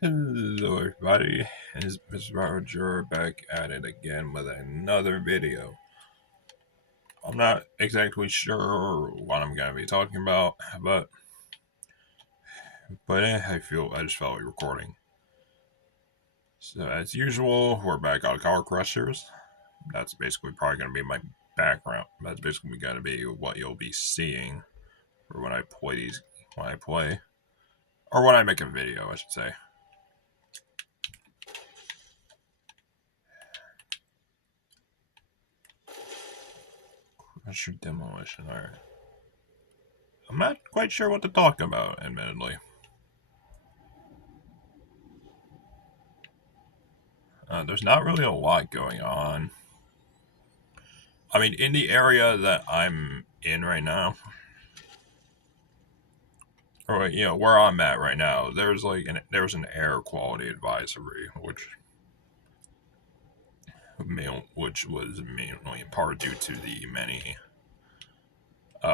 Hello everybody, it's Mr. Roger back at it again with another video. I'm not exactly sure what I'm going to be talking about, but I just felt like recording. So as usual, we're back on Car Crushers. That's basically probably going to be my background. That's basically going to be what you'll be seeing for when I play, or when I make a video, I should say. Crusher Demolition, alright. I'm not quite sure what to talk about, admittedly. There's not really a lot going on. I mean, in the area that I'm in right now, or where I'm at right now, there's an air quality advisory, which was mainly in part due to the many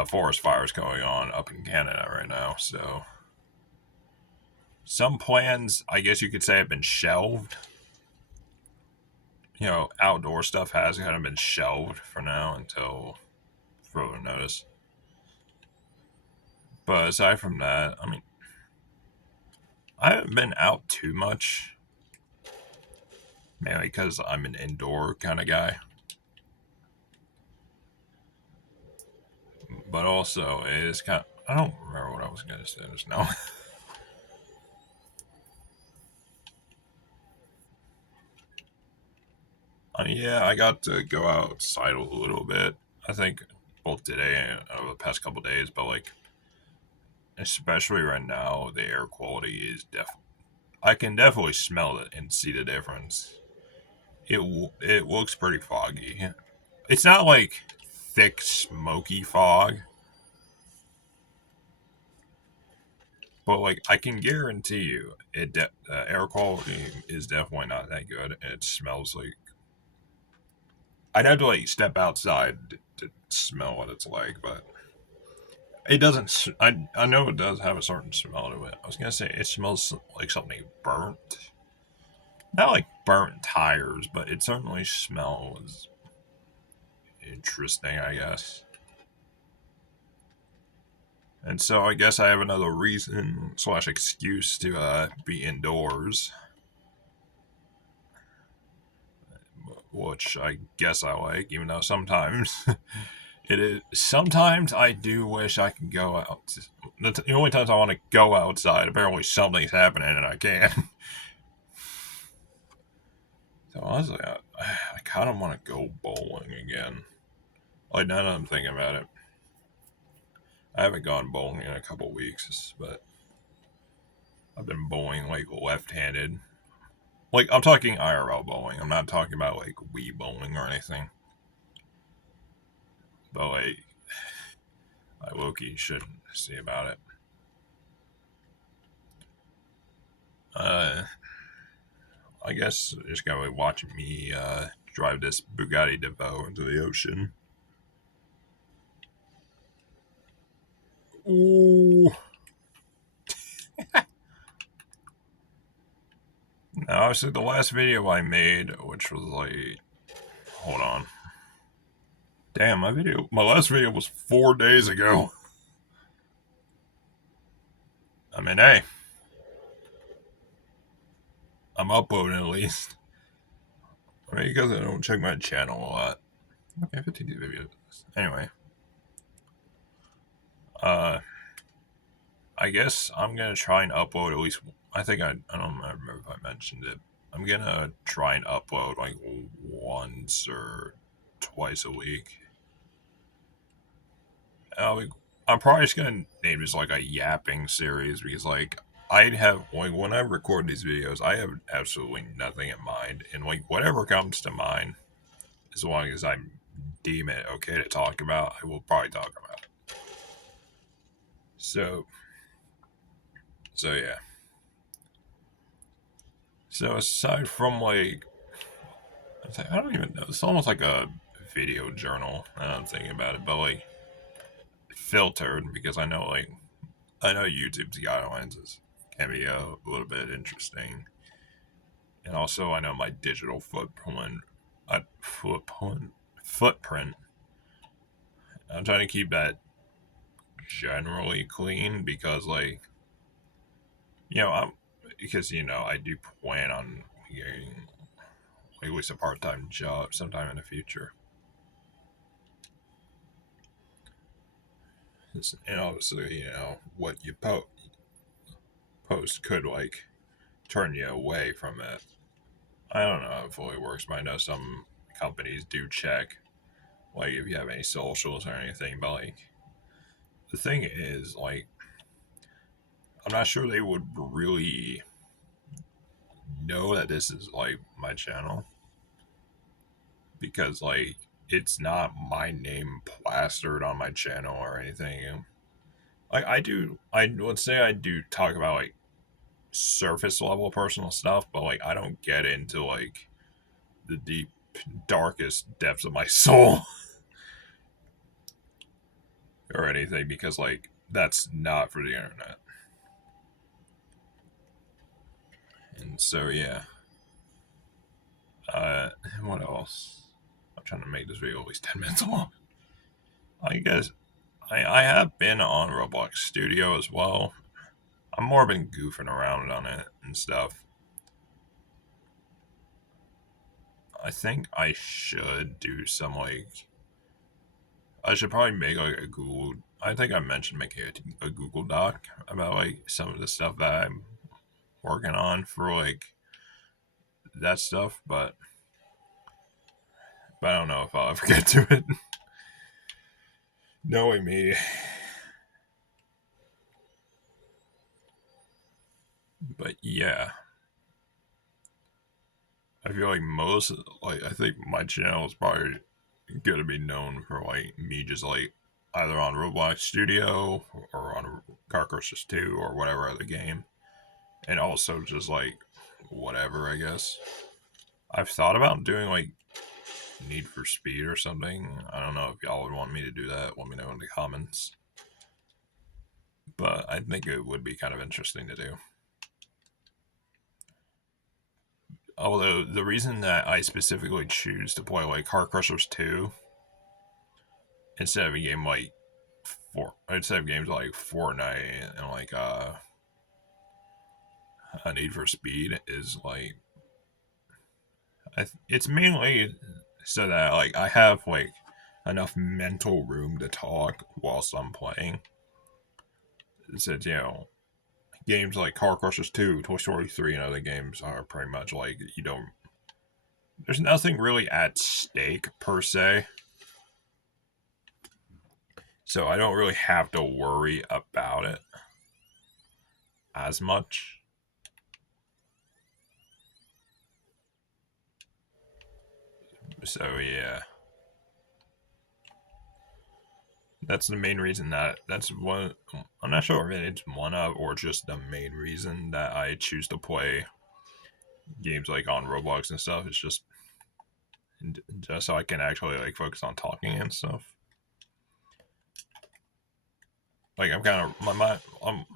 forest fires going on up in Canada right now. So some plans, I guess you could say, have been shelved. Outdoor stuff has kind of been shelved for now until further notice. But aside from that, I mean, I haven't been out too much, mainly because I'm an indoor kind of guy. But also, it is kind of, I don't remember what I was going to say just now. Yeah, I got to go outside a little bit. I think both today and over the past couple days, but especially right now, the air quality is definitely. I can definitely smell it and see the difference. It looks pretty foggy. It's not like thick, smoky fog, but I can guarantee you, air quality is definitely not that good. It smells like I'd have to step outside to smell what it's like, but it doesn't. I know it does have a certain smell to it. I was gonna say it smells like something burnt, not like burnt tires, but it certainly smells interesting, I guess. And so I guess I have another reason slash excuse to be indoors, which I guess I like, even though sometimes it is. Sometimes I do wish I could go out. The only times I want to go outside, apparently something's happening and I can't. So honestly, I kind of want to go bowling again. Now that I'm thinking about it, I haven't gone bowling in a couple weeks, but I've been bowling left-handed. I'm talking IRL bowling. I'm not talking about Wii bowling or anything. But I low-key shouldn't see about it. I guess just gotta watch me drive this Bugatti Devo into the ocean. Ooh. Now, obviously, the last video I made, which was hold on. Damn, my last video was 4 days ago. I mean, hey, I'm uploading at least. I mean, because I don't check my channel a lot. Okay, 15 videos. Anyway, uh, I guess I'm gonna try and upload at least. I think I don't remember if I mentioned it. I'm gonna try and upload once or twice a week. I'm probably just gonna name this a yapping series because I'd have when I record these videos, I have absolutely nothing in mind, and whatever comes to mind, as long as I deem it okay to talk about, I will probably talk about it. So yeah. So aside from I don't even know, it's almost like a video journal. I'm thinking about it, but filtered because I know YouTube's guidelines is can be a little bit interesting. And also, I know my digital footprint. I'm trying to keep that generally clean because, like, I'm because I do plan on getting at least a part-time job sometime in the future. And obviously, what you post could like turn you away from it. I don't know how it fully works, but I know some companies do check like if you have any socials or anything. But like the thing is, like I'm not sure they would really know that this is like my channel because like it's not my name plastered on my channel or anything. Like I would say I do talk about like surface level personal stuff, but like I don't get into like the deep darkest depths of my soul or anything because like that's not for the internet. And so yeah. Uh what else? I'm trying to make this video at least 10 minutes long. I guess I have been on Roblox Studio as well. I'm more been goofing around on it and stuff. I think I should do some like I should probably make like a Google. I think I mentioned making a Google Doc about like some of the stuff that I'm working on for like that stuff, but I don't know if I'll ever get to it. Knowing me, but yeah, I feel like I think my channel is probably gonna be known for like me just like either on Roblox Studio or on Car Crushers 2 or whatever other game, and also just like whatever I guess. I've thought about doing like Need for Speed or something. I don't know if y'all would want me to do that. Let me know in the comments. But I think it would be kind of interesting to do. Although the reason that I specifically choose to play like Car Crushers 2 instead of a game like instead of games like Fortnite and like a Need for Speed is like it's mainly so that like I have like enough mental room to talk whilst I'm playing. Since games like Car Crushers 2, Toy Story 3, and other games are pretty much like you don't. There's nothing really at stake per se, so I don't really have to worry about it as much. So yeah, that's the main reason that's one. I'm not sure if it's one of or just the main reason that I choose to play games like on Roblox and stuff. It's just so I can actually like focus on talking and stuff. Like I'm kind of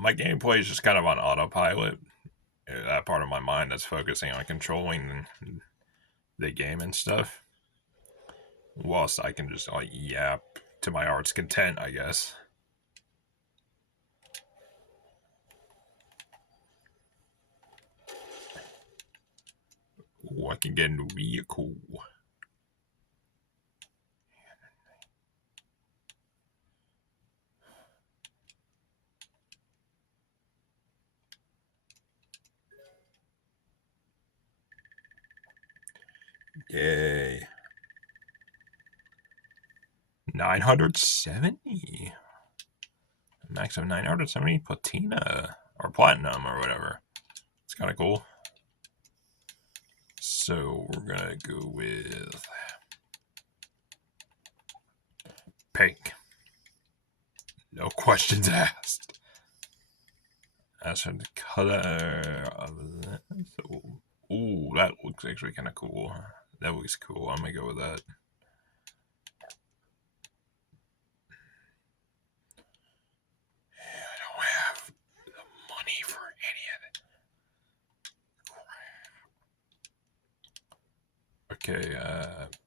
my gameplay is just kind of on autopilot. That part of my mind that's focusing on controlling the game and stuff. Whilst I can just like yap to my heart's content, I guess. Ooh, I can get into vehicle. Yay. 970. Max of 970 platina or platinum or whatever. It's kind of cool. So we're gonna go with pink. No questions asked. As for the color of that, so ooh, that looks actually kind of cool. That looks cool. I'm gonna go with that. I don't have the money for any Okay,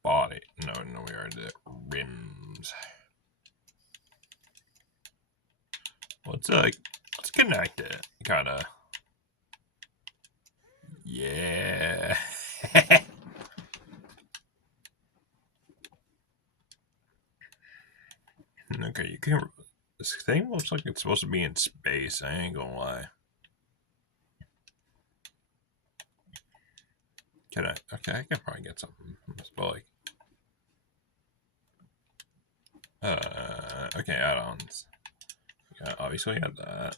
body. No, we already did rims. Let's connect it, kind of. Yeah. Okay, you can. This thing looks like it's supposed to be in space. I ain't gonna lie. Can I? Okay, I can probably get something. But like, okay, add-ons. Yeah, obviously I have that.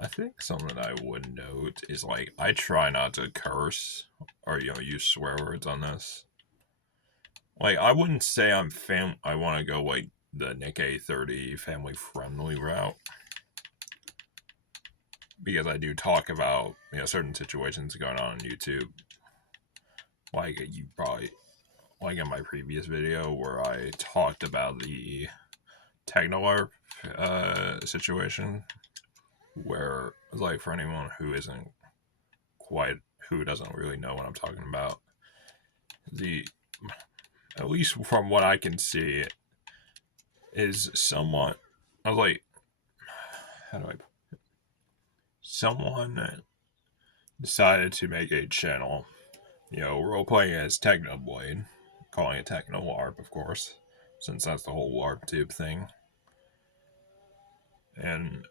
I think something that I would note is like I try not to curse or use swear words on this. Like I wouldn't say I want to go like the Nick A30 family friendly route because I do talk about certain situations going on YouTube. Like you probably like in my previous video where I talked about the Technolarp situation, where like for anyone who isn't who doesn't really know what I'm talking about, the at least from what I can see is somewhat. I was like, how do I? Someone decided to make a channel, role playing as Technoblade, calling it Technolarp, of course, since that's the whole LARP tube thing. And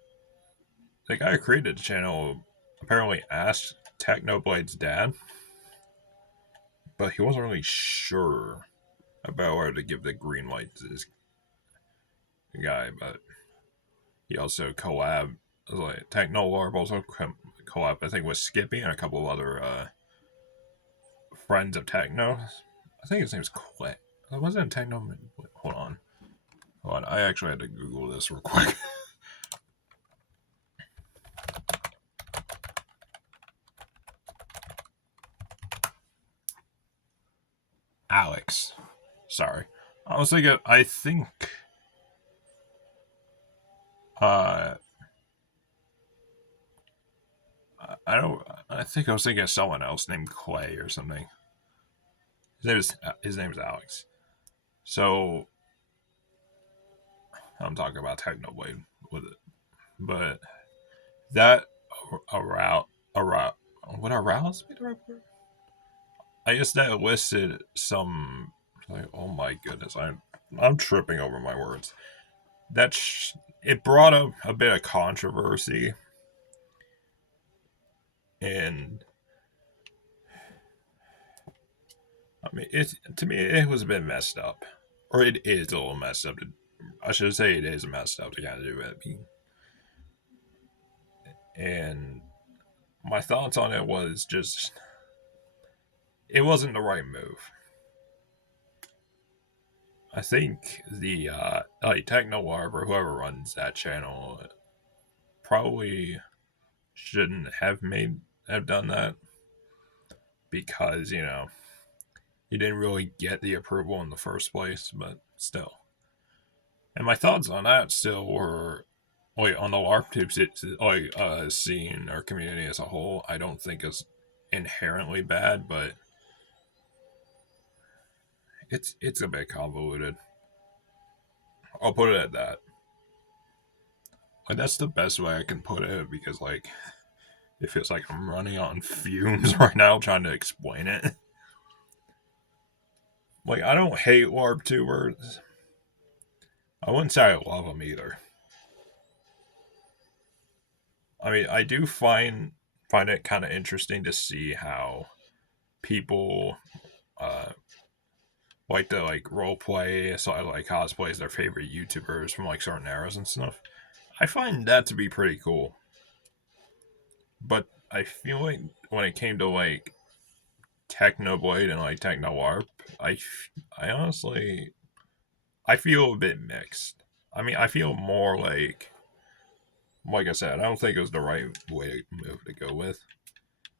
the guy who created the channel apparently asked Technoblade's dad, but he wasn't really sure about whether to give the green light to this guy. But he also like Technolarp also collab, I think, with Skippy and a couple of other friends of Techno. I think his name's Clay. Wasn't Techno? Hold on. I actually had to Google this real quick. Alex. Sorry. I was thinking, I think. Uh, I think I was thinking of someone else named Clay or something. His name's Alex. So, I'm talking about Technoblade with it. But that what aroused me to report? I guess that listed some. Like, oh my goodness, I'm tripping over my words. It brought up a bit of controversy, and I mean, to me it was a bit messed up, or it is a little messed up. I should say it is messed up to kind of do it. And my thoughts on it was just it wasn't the right move. I think the like Technowarp or whoever runs that channel probably shouldn't have done that because he didn't really get the approval in the first place, but still. And my thoughts on that still were like on the LARP tubes, it's like scene or community as a whole, I don't think is inherently bad, but it's a bit convoluted. I'll put it at that. Like that's the best way I can put it because like it feels like I'm running on fumes right now trying to explain it. Like I don't hate LARP tubers. I wouldn't say I love them either. I mean, I do find it kind of interesting to see how people uh, like to like role play, so I like cosplay as their favorite YouTubers from like certain eras and stuff. I find that to be pretty cool. But I feel like when it came to like Technoblade and like Technowarp, I honestly I feel a bit mixed. I mean, I feel more like I said, I don't think it was the right way to move to go with.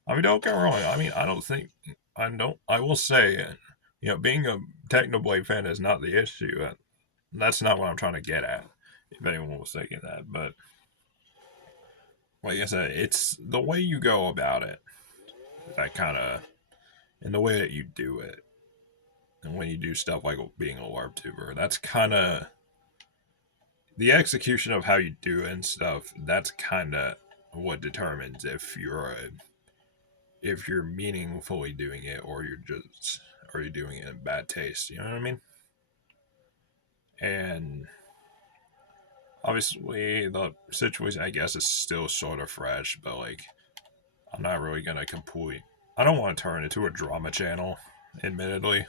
I mean, don't get me wrong. I mean, I will say, being a Technoblade fan is not the issue. That's not what I'm trying to get at. If anyone was thinking that, but like I said, it's the way you go about it. that kind of in the way that you do it, and when you do stuff like being a LARP tuber, that's kind of the execution of how you do it and stuff. That's kind of what determines if you're meaningfully doing it or you're doing it in bad taste. You know what I mean? And obviously the situation I guess is still sort of fresh, but like I'm not really gonna complete. I don't want to turn into a drama channel. Admittedly,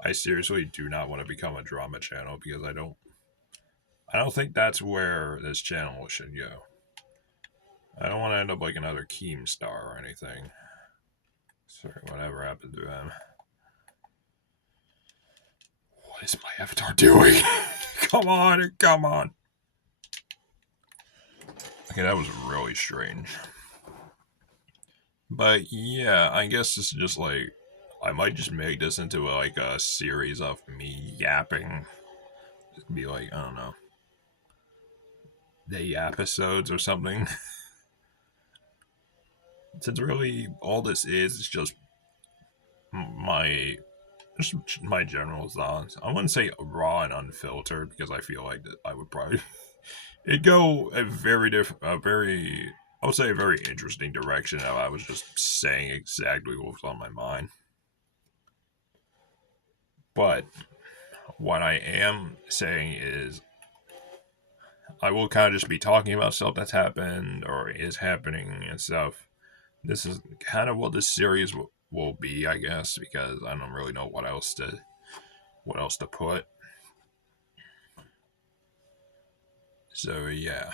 I seriously do not want to become a drama channel because I don't think that's where this channel should go. I don't want to end up like another Keemstar or anything. Sorry, whatever happened to him. What is my avatar doing? Come on, come on. Okay, that was really strange. But yeah, I guess this is just like I might just make this into like a series of me yapping. It'd be like I don't know, the Yapisodes or something. Since really all this is just my my general thoughts. I wouldn't say raw and unfiltered because I feel like that I would probably it'd go a very different, a very I would say a very interesting direction if I was just saying exactly what was on my mind. But what I am saying is I will kind of just be talking about stuff that's happened or is happening and stuff. This is kind of what this series will be, I guess, because I don't really know what else to put. So yeah,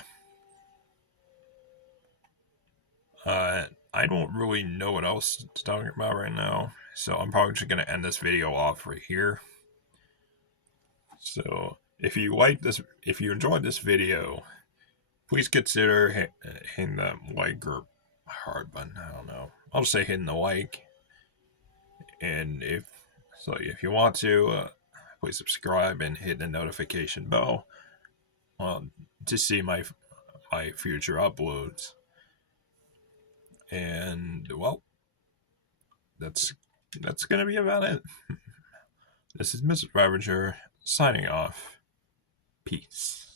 I don't really know what else to talk about right now. So I'm probably just gonna end this video off right here. So if you enjoyed this video, please consider hitting that like or heart button. I don't know. I'll just say hitting the like, and if you want to, please subscribe and hit the notification bell to see my future uploads. And well, that's gonna be about it. This is Mr. Ravager signing off. Peace.